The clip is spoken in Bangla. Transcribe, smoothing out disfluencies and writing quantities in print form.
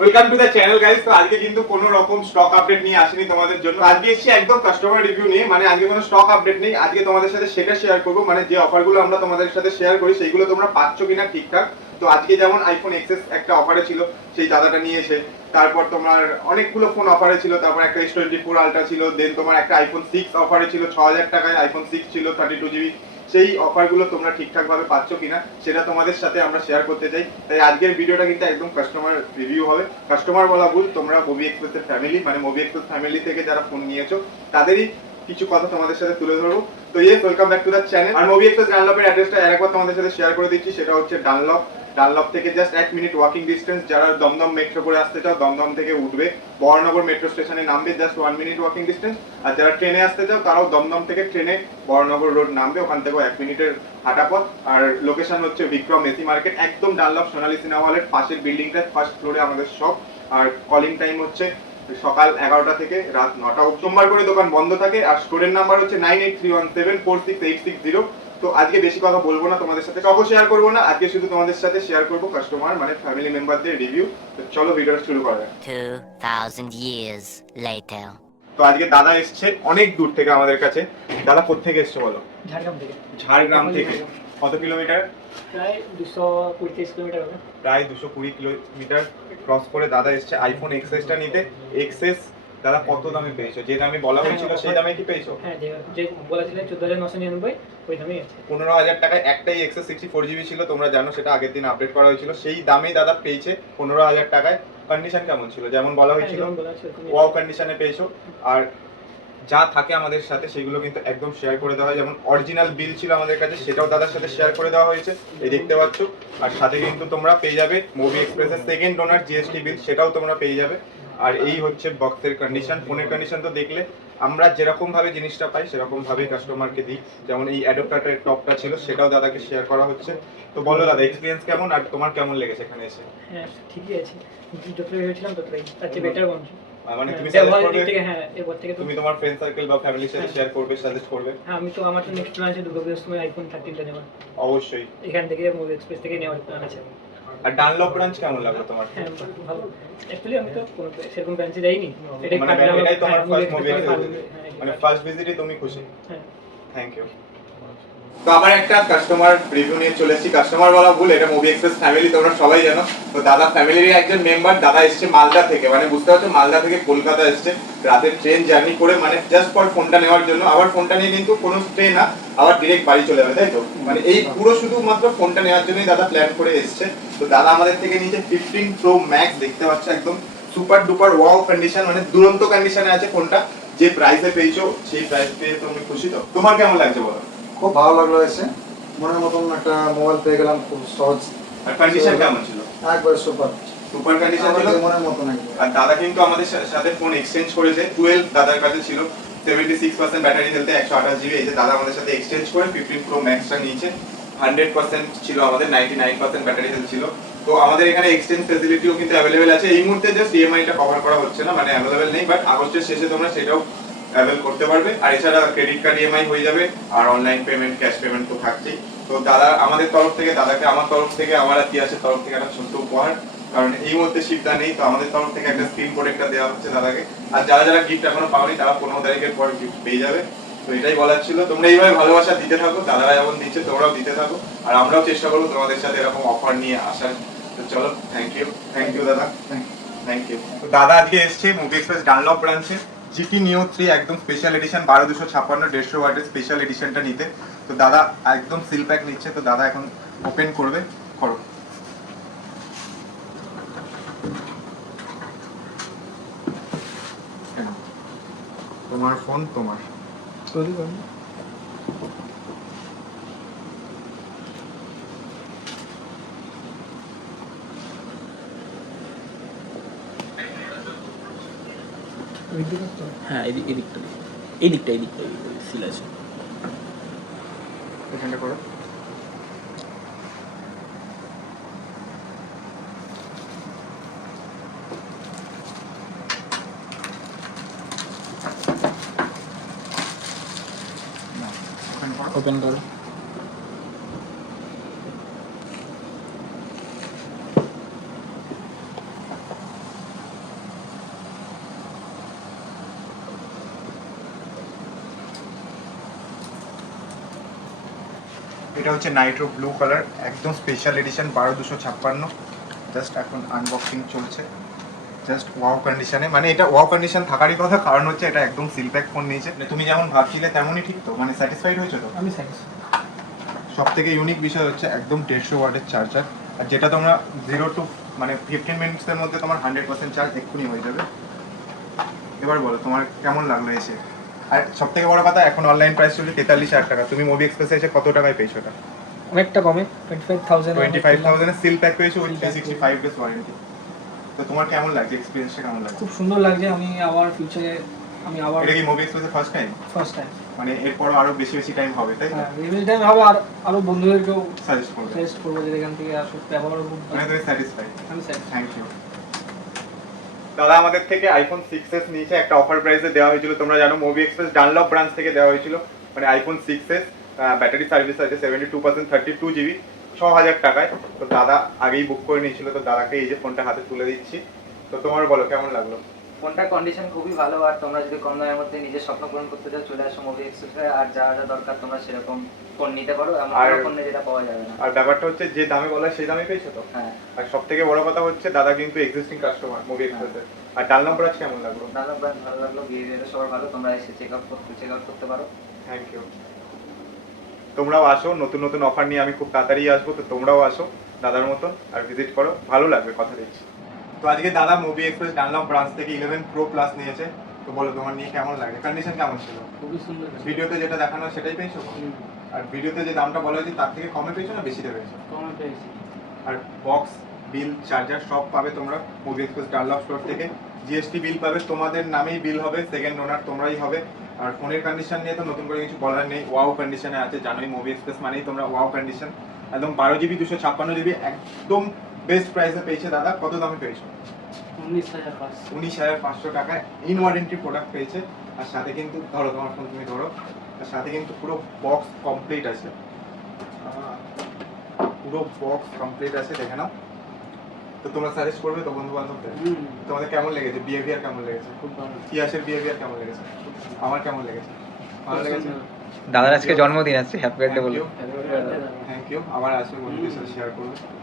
Welcome to the channel guys. তো আজকে কিন্তু কোনো রকম স্টক আপডেট নিয়ে আসেনি তোমাদের জন্য। আজকে এসেছি একদম কাস্টমার রিভিউ নিয়ে, মানে আজকে কোনো স্টক আপডেট নেই। আজকে তোমাদের সাথে সেটা শেয়ার করবো, মানে যে অফারগুলো আমরা তোমাদের সাথে শেয়ার করি সেইগুলো তোমরা পাচ্ছ কিনা ঠিকঠাক। তো আজকে যেমন আইফোন এক্সএস একটা অফারে ছিল, সেই দাদাটা নিয়ে এসে তারপর তোমার অনেকগুলো ফোন অফারে ছিল, তারপর একটা S24 আলট্রা ছিল, দেন তোমার একটা আইফোন 6 অফারে ছিল, 6000 টাকায় আইফোন 6 ছিল 32GB। সেই অফারগুলো তোমরা ঠিকঠাক ভাবে পাচ্ছ কিনা সেটা তোমাদের সাথে আমরা শেয়ার করতে চাই। তাই আজকের ভিডিওটা কিন্তু একদম কাস্টমার রিভিউ হবে। কাস্টমার বলা ভুল, তোমরা মুভি এক্সপ্রেসের ফ্যামিলি, মানে মুভি এক্সপ্রেস ফ্যামিলি থেকে যারা ফোন নিয়েছো তাদেরই কিছু কথা তোমাদের সাথে তুলে ধরবো। তো yes, welcome back to the channel. আর মুভি এক্সপ্রেস ডানলপের অ্যাড্রেসটা আরেকবার তোমাদের সাথে শেয়ার করে দিচ্ছি। সেটা হচ্ছে ডানলপ থেকে জাস্ট 1 মিনিট ওয়াকিং ডিস্টেন্স। যারা দমদম মেট্রো করে আসতে চাও, দমদম থেকে উঠবে, বড়নগর মেট্রো স্টেশনে নামবে, জাস্ট 1 মিনিট ওয়াকিং ডিস্টেন্স। আর যারা ট্রেনে আসতে চাও তারাও দমদম থেকে ট্রেনে বড়নগর রোড নামবে, ওখান থেকেও 1 মিনিটের হাঁটা পথ। আর লোকেশন হচ্ছে বিক্রম এসি মার্কেট, একদম ডানলপ সোনালী সিনেমা হলের পাশের বিল্ডিংটা, ফার্স্ট ফ্লোরে আমাদের শপ। আর কলিং টাইম হচ্ছে সকাল 11টা থেকে রাত 9টা। সোমবার করে দোকান বন্ধ থাকে। আর স্টোরের নাম্বার হচ্ছে 9831746860। তো আজকে বেশি কথা বলবো না, তোমাদের সাথে সব শেয়ার করবো না, আজকে শুধু তোমাদের সাথে শেয়ার করবো কাস্টমার মানে ফ্যামিলি মেম্বারদের রিভিউ। তো চলো ভিডিওটা শুরু করা যাক। 2000 years later. তো আজকে দাদা এসছে অনেক দূর থেকে আমাদের কাছে। দাদা কোথা থেকে এসছে বলো? ঝাড়গ্রাম থেকে। ঝাড়গ্রাম থেকে। কত কিলোমিটার? প্রায় 220 কিলোমিটার হবে। প্রায় 220 কিলোমিটার ক্রস করে দাদা এসছে আইফোন এক্সএসটা নিতে। এক্সএস দাদা কত দামে পেয়েছো? যে দামে বলা হয়েছিল সেই দামে কি পেয়েছো? হ্যাঁ, যে বলা ছিল 14999, ওই দামেই আছে। 15,000 টাকায় একটাই এক্সএস 64GB ছিল, তোমরা জানো, সেটা আগের দিন আপডেট করা হয়েছিল। সেই দামেই দাদা পেয়েছে 15,000 টাকায়। কন্ডিশন কেমন ছিল? যেমন বলা হয়েছিল ওয়াও কন্ডিশনে পেয়েছো। আর যা থাকে আমাদের সাথে সেগুলো কিন্তু একদম শেয়ার করে দেওয়া হয়। যেমন অরিজিনাল বিল ছিল আমাদের কাছে, সেটাও দাদার সাথে শেয়ার করে দেওয়া হয়েছে, এই দেখতে পাচ্ছ। আর সাথে কিন্তু তোমরা পেয়ে যাবে মুভি এক্সপ্রেসের সেকেন্ড ওনার জিএসটি বিল, সেটাও তোমরা পেয়ে যাবে। আর এই হচ্ছে বক্সের কন্ডিশন। ফোনের কন্ডিশন তো দেখলে, আমরা যেরকম ভাবে জিনিসটা পাই সেরকম ভাবেই কাস্টমারকে দিই। যেমন এই অ্যাডাপ্টারের টপটা ছিল, সেটাও দাদাকে শেয়ার করা হচ্ছে। তো বলো দাদা, এক্সপিরিয়েন্স কেমন আর তোমার কেমন লেগেছে এখানে এসে? হ্যাঁ, ঠিকই আছে। যতটা ভেবেছিলাম ততটাই, তার চেয়ে বেটার মনে হচ্ছে। মানে তুমি ব্যবহারের দিক থেকে, হ্যাঁ, এবার থেকে তুমি তোমার ফ্রেন্ড সার্কেল বা ফ্যামিলির সাথে শেয়ার করবে, সাজেস্ট করবে? হ্যাঁ, আমি তো আমার তো নেক্সট প্ল্যান আছে দুর্গাপূজার সময় আইফোন 13টা নেওয়ার। অবশ্যই। এখান থেকে মুভি এক্সপ্রেস থেকে নেওয়ার প্ল্যান আছে। আর ডানলপ ব্রাঞ্চ কেমন লাগলো তোমার? হ্যাঁ, ভালো। অ্যাকচুয়ালি আমি তো কোনো সেরকম ব্রাঞ্চে যাইনি। এটাই তোমার ফার্স্ট মুভি এক্সপ্রেস। মানে ফার্স্ট ভিজিটে তুমি খুশি? হ্যাঁ। Thank you. তো আবার একটা কাস্টমার রিভিউ নিয়ে চলে এসেছি। কাস্টমার বলা ভুল, এটা মুভি এক্সপ্রেস ফ্যামিলি, তোমরা সবাই জানো। তো দাদা ফ্যামিলির একজন মেম্বার। দাদা এসেছে মালদা থেকে, মানে বুঝতে পারছো, মালদা থেকে কলকাতা এসেছে রাতের ট্রেন জার্নি করে, মানে জাস্ট ফর ফোনটা নেওয়ার জন্য। আবার ফোনটা নিয়ে কিন্তু কোনো স্টে না, আবার ডিরেক্ট বাড়ি চলে যাবে, তাই তো? মানে এই পুরো শুধুমাত্র ফোনটা নেওয়ার জন্যই দাদা প্ল্যান করে এসেছে। তো দাদা আমাদের থেকে নিচে 15 Pro Max, দেখতে পাচ্ছ একদম সুপার ডুপার ওয়াও কন্ডিশন, মানে দুরন্ত কন্ডিশনে আছে ফোনটা। যে প্রাইসে পেয়েছো সেই প্রাইস পেয়ে তুমি খুশি তো? তোমার কেমন লাগছে বলো? খুব ভালো লাগলো এসে, মনের মতন একটা মোবাইল পেয়ে গেলাম খুব সহজ। আর কন্ডিশন কেমন ছিল? একবার সুপার সুপার কন্ডিশন ছিল, মনের মতন একদম। আর দাদা কিন্তু আমাদের সাথে ফোন এক্সচেঞ্জ করেছে। 12 দাদার কাছে ছিল, 76% ব্যাটারি হেলথে 128GB। এই যে দাদা আমাদের সাথে এক্সচেঞ্জ করে 15 Pro Max টা নিয়েছে। 100% ছিল আমাদের, 99% ব্যাটারি হেলথ ছিল। তো আমাদের এখানে এক্সচেঞ্জ ফ্যাসিলিটিও কিন্তু অ্যাভেলেবেল আছে। এই মুহূর্তে জাস্ট ইএমআই টা কভার করা হচ্ছে না, মানে অ্যাভেলেবেল নেই, বাট আগস্টের শেষে তোমরা সেটাও অ্যাভেল করতে পারবে। আর এছাড়া ক্রেডিট কার্ড ইএমআই হয়ে যাবে, আর অনলাইন পেমেন্ট, ক্যাশ পেমেন্ট তো থাকছেই। তো দাদা আমাদের তরফ থেকে, দাদাকে আমার তরফ থেকে, আমার আর তিয়াসের তরফ থেকে একটা ছোট্ট উপহার, কারণ এই মুহূর্তে শিপটা নেই, তো আমাদের তরফ থেকে একটা স্ক্রিন প্রোটেক্টর দেওয়া হচ্ছে দাদাকে। আর যারা যারা গিফট এখনো পাওনি তারা 15 তারিখের পর গিফট পেয়ে যাবে। তো এটাই বলার ছিল, তোমরা এইভাবে ভালোবাসা দিতে থাকো, দাদারা যেমন দিচ্ছে তোমরাও দিতে থাকো, আর আমরাও চেষ্টা করবো তোমাদের সাথে এরকম অফার নিয়ে আসার। তো চলো, থ্যাংক ইউ দাদা, থ্যাংক ইউ। তো দাদা আজকে এসছে মুভি এক্সপ্রেস ডানলপ ব্রাঞ্চে GT Neo 3 একদম স্পেশাল এডিশন 12256 150 ওয়াটের স্পেশাল এডিশনটা নিতে। তো দাদা একদম সিল প্যাক নিচ্ছে। তো দাদা এখন ওপেন করবে, করো। তোমার ফোন তোমার। হ্যাঁ, এই দিকটা সিল আছে। এখানটা করো। ওপেন করো। এটা হচ্ছে নাইট্রো ব্লু কালার, একদম স্পেশাল এডিশন 12256। জাস্ট এখন আনবক্সিং চলছে, জাস্ট ওয়াও কন্ডিশনে। মানে এটা ওয়াও কন্ডিশন থাকারই কথা, কারণ হচ্ছে এটা একদম সিল প্যাক ফোন নিয়েছে। মানে তুমি যেমন ভাবছিলে তেমনই ঠিক তো, মানে স্যাটিসফাইড হয়েছো তো? আমি স্যাটিসফাইড। সব থেকে ইউনিক বিষয় হচ্ছে একদম 150 ওয়াটের চার্জার, আর যেটা তোমরা 0 to মানে 15 মিনিটসের মধ্যে তোমার 100% চার্জ এক্ষুনি হয়ে যাবে। এবার বলো তোমার কেমন লাগলো এসে? আর সব থেকে বড় কথা, এখন অনলাইন প্রাইস চলছে 43,000 টাকা। তুমি মুভি এক্সপ্রেসে এসে কত টাকায় পেয়েছো এটা? অনেকটা কমে 25,000 25,000 এর সিল প্যাক পেয়েছো উইথ 365 ডেজ ওয়ারেন্টি। তো তোমার কেমন লাগছে, এক্সপেরিয়েন্সটা কেমন লাগছে? খুব সুন্দর লাগছে। আমি আবার ফিউচারে আমি আবার এটা কি মুভি এক্সপ্রেসে ফার্স্ট টাইম? ফার্স্ট টাইম, মানে এরপরও আরো বেশি বেশি টাইম হবে, তাই না? রিভিউ টাইম হবে, আর আরো বন্ধুদেরকেও সাজেস্ট করবে, সাজেস্ট করবো যে এখান থেকে আসো, ব্যবহারও খুব মানে তুমি স্যাটিসফাইড? আমি স্যার। Thank you. দাদা আমাদের থেকে আইফোন 6s নিচে একটা অফার প্রাইসে দেওয়া হয়েছিল, তোমরা জানো মুভি এক্সপ্রেস ডানলপ ব্রাঞ্চ থেকে দেওয়া হয়েছিল। মানে আইফোন 6s ব্যাটারি সার্ভিস আছে 72%, 32 জিবি, 6,000 টাকায়। তো দাদা আগেই বুক করে নিয়েছিল, তো দাদাকে এই যে ফোনটা হাতে তুলে দিচ্ছি। তো তোমার বলো কেমন লাগলো? ফোনটার কন্ডিশন খুবই ভালো, আর তোমরা যদি কম দামের মধ্যে নিজের স্বপ্ন পূরণ করতে চাও চলে আসো মুভি এক্সপ্রেসে, আর যা যা দরকার তোমরা সেরকম ফোন নিতে পারো, এমন আর- কোনো ফোনে যেটা পাওয়া যাবে না। আর ব্যাপারটা হচ্ছে যে দামে বলা হয় সেই দামে পেয়েছো তো? হ্যাঁ, আর সব থেকে বড় কথা হচ্ছে দাদা কিন্তু এক্সিস্টিং কাস্টমার মুভি এক্সপ্রেসের। আর ডানলপ ব্রাঞ্চ কেমন লাগলো? দাদা ব্র্যান্ড ভালো লাগলো, বিহেভিয়ার সবার ভালো, তোমরা এসে চেক আউট করতে পারো। Thank you. তোমরাও আসো, নতুন নতুন অফার নিয়ে আমি খুব তাড়াতাড়ি আসবো, তো তোমরাও আসো দাদার মতন আর ভিজিট করো, ভালো লাগবে, কথা দিচ্ছি। তো আজকে দাদা মুভি এক্সপ্রেস ডানলপ ব্রাঞ্চ থেকে 11 Pro Plus নিয়েছে। তো বলো তোমার নিয়ে কেমন লাগে, কন্ডিশন কেমন ছিল? খুবই সুন্দর। ভিডিওতে যেটা দেখানো সেটাই পেয়েছো? আর ভিডিওতে যে দামটা বলা হয়েছে তার থেকে কমে পেয়েছো না বেশিতে পেয়েছো? কমে পেয়েছি। আর বক্স, বিল, চার্জার সব পাবে তোমরা মুভি এক্সপ্রেস ডানলপ স্টোর থেকে। জিএসটি বিল পাবে, তোমাদের নামেই বিল হবে, সেকেন্ড ওনার তোমরাই হবে। আর ফোনের কন্ডিশন নিয়ে তো নতুন করে কিছু বলার নেই, ওয়াও কন্ডিশনে আছে, জানোই মুভি এক্সপ্রেস মানেই তোমরা ওয়াও কন্ডিশন। একদম 12 জিবি 256 জিবি একদম বেস্ট প্রাইসে পেয়েছে দাদা। কত দামে পেয়েছো? 19,500। 19,500 টাকায় ইন ওয়ারেন্টি প্রোডাক্ট পেয়েছে। আর সাথে কিন্তু ধরো তোমার ফোন তুমি ধরো, আর সাথে কিন্তু পুরো বক্স কমপ্লিট আছে, পুরো বক্স কমপ্লিট আছে, দেখে নাও। তো তোমরা সাজেস্ট করবে তো বন্ধু বান্ধবদের? তোমাদের কেমন লেগেছে, বিহেভিয়ার কেমন লেগেছে? খুব ভালো। ইয়াসের বিহেভিয়ার কেমন লেগেছে? আমার কেমন লেগেছে? ভালো লেগেছে। দাদার আজকে জন্মদিন আছে, হ্যাপি বার্থডে বলুন। Thank you. আবার আসবে, বন্ধুদের সাথে শেয়ার করবো।